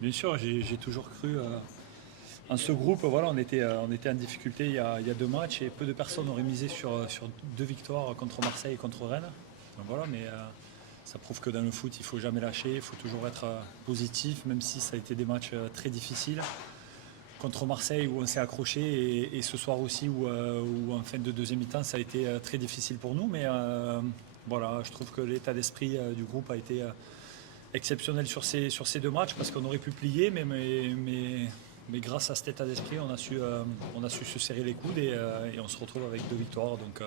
Bien sûr, j'ai toujours cru en ce groupe. Voilà, on était en difficulté il y a 2 matchs et peu de personnes auraient misé sur 2 victoires contre Marseille et contre Rennes. Donc voilà, mais ça prouve que dans le foot, il ne faut jamais lâcher, il faut toujours être positif, même si ça a été des matchs très difficiles. Contre Marseille où on s'est accroché et ce soir aussi où en fin de deuxième mi-temps ça a été très difficile pour nous. Mais voilà, je trouve que l'état d'esprit du groupe a été exceptionnel sur ces 2 matchs parce qu'on aurait pu plier, mais grâce à cet état d'esprit, on a su se serrer les coudes et on se retrouve avec 2 victoires. Donc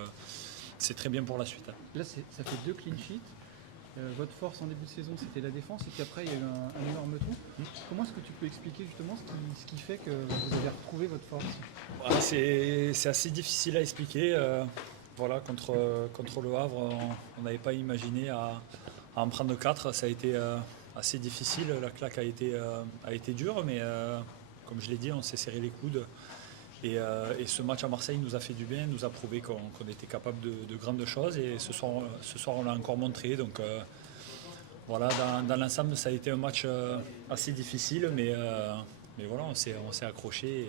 c'est très bien pour la suite. Là, ça fait 2 clean sheets. Votre force en début de saison, c'était la défense, et puis après, il y a eu un énorme trou. Comment est-ce que tu peux expliquer justement ce qui fait que vous avez retrouvé votre force? Voilà, c'est assez difficile à expliquer. Voilà, contre le Havre, on n'avait pas imaginé à en prendre 4. Ça a été assez difficile. La claque a été dure, mais comme je l'ai dit, on s'est serré les coudes. Et ce match à Marseille nous a fait du bien, nous a prouvé qu'on était capable de grandes choses. Et ce soir on l'a encore montré. Donc voilà, dans l'ensemble, ça a été un match assez difficile, mais voilà, on s'est accroché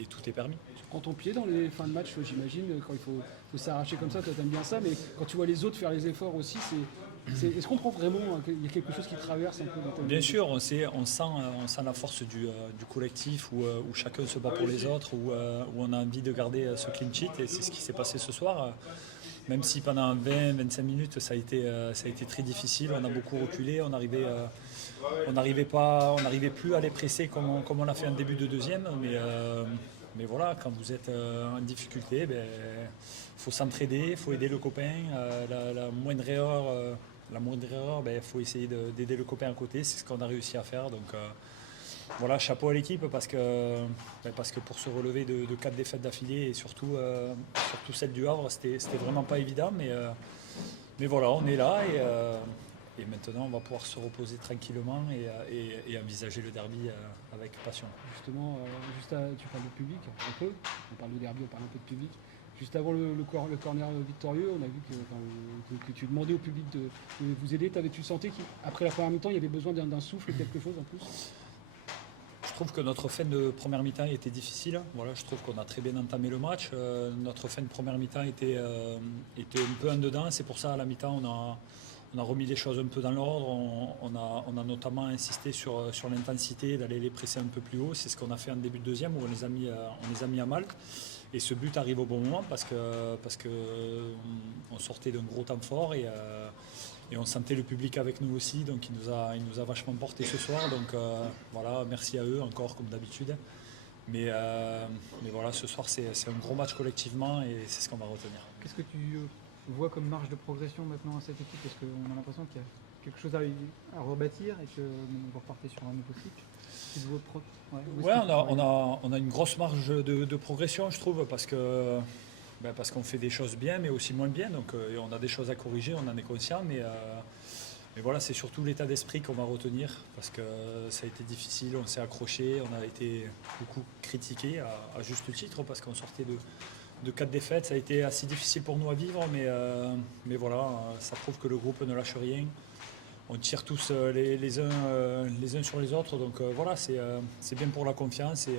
et tout est permis. Tu prends ton pied dans les fins de match, j'imagine, quand il faut s'arracher comme ça, toi t'aimes bien ça, mais quand tu vois les autres faire les efforts aussi, est-ce qu'on prend vraiment qu'il y a quelque chose qui traverse un peu dans ta vie? Bien sûr, on sent la force du collectif où chacun se bat pour les autres, où on a envie de garder ce clean sheet et c'est ce qui s'est passé ce soir. Même si pendant 20-25 minutes ça a été très difficile, on a beaucoup reculé, on n'arrivait plus à les presser comme on l'a fait en début de deuxième. Mais voilà, quand vous êtes en difficulté, faut s'entraider, il faut aider le copain. La moindre erreur, il faut essayer d'aider le copain à côté. C'est ce qu'on a réussi à faire. Donc voilà, chapeau à l'équipe parce que pour se relever de 4 défaites d'affilée et surtout celle du Havre, c'était vraiment pas évident. Mais voilà, on est là et maintenant on va pouvoir se reposer tranquillement et envisager le derby avec passion. Justement, tu parles de public, un peu, on parle de derby, on parle un peu de public. Juste avant le corner victorieux, on a vu que tu demandais au public de vous aider. Tu sentais qu'après la première mi-temps, il y avait besoin d'un souffle, quelque chose en plus? Je trouve que notre fin de première mi-temps était difficile. Voilà, je trouve qu'on a très bien entamé le match. Notre fin de première mi-temps était un peu en dedans. C'est pour ça, à la mi-temps, on a remis les choses un peu dans l'ordre. On a notamment insisté sur l'intensité, d'aller les presser un peu plus haut. C'est ce qu'on a fait en début de deuxième, où on les a mis à mal. Et ce but arrive au bon moment parce que on sortait d'un gros temps fort et on sentait le public avec nous aussi. Donc il nous a vachement porté ce soir. Donc voilà, merci à eux encore comme d'habitude. Mais voilà, ce soir c'est un gros match collectivement et c'est ce qu'on va retenir. Qu'est-ce que tu vois comme marge de progression maintenant à cette équipe? Parce qu'on a l'impression qu'il y a quelque chose à rebâtir et que vous repartez sur un nouveau cycle. Ouais, on a une grosse marge de progression, je trouve, parce qu'on fait des choses bien, mais aussi moins bien. Donc on a des choses à corriger, on en est conscient, mais voilà, c'est surtout l'état d'esprit qu'on va retenir, parce que ça a été difficile, on s'est accroché, on a été beaucoup critiqué à juste titre, parce qu'on sortait de 4 défaites. Ça a été assez difficile pour nous à vivre, mais voilà, ça prouve que le groupe ne lâche rien. On tire tous les uns sur les autres, donc voilà, c'est bien pour la confiance et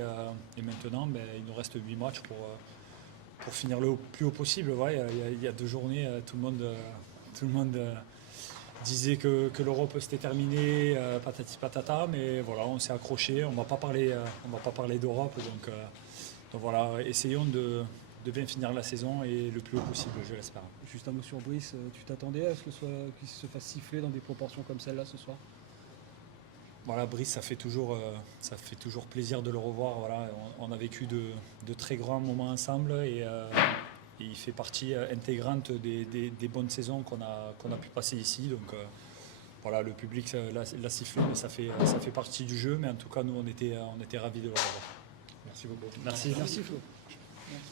maintenant il nous reste 8 matchs pour finir le plus haut possible. Ouais, il y a 2 journées, tout le monde disait que l'Europe c'était terminé, patati patata, mais voilà, on s'est accroché, on va pas parler d'Europe, donc voilà, essayons de bien finir la saison et le plus haut possible, je l'espère. Juste un mot sur Brice, tu t'attendais à ce qu'il se fasse siffler dans des proportions comme celle-là ce soir? Voilà, Brice, ça fait toujours plaisir de le revoir. Voilà, on a vécu de très grands moments ensemble et il fait partie intégrante des bonnes saisons qu'on a pu passer ici. Donc voilà, le public l'a sifflé, mais ça fait partie du jeu. Mais en tout cas, nous, on était ravis de le revoir. Merci beaucoup. Merci. Merci Flo. Merci.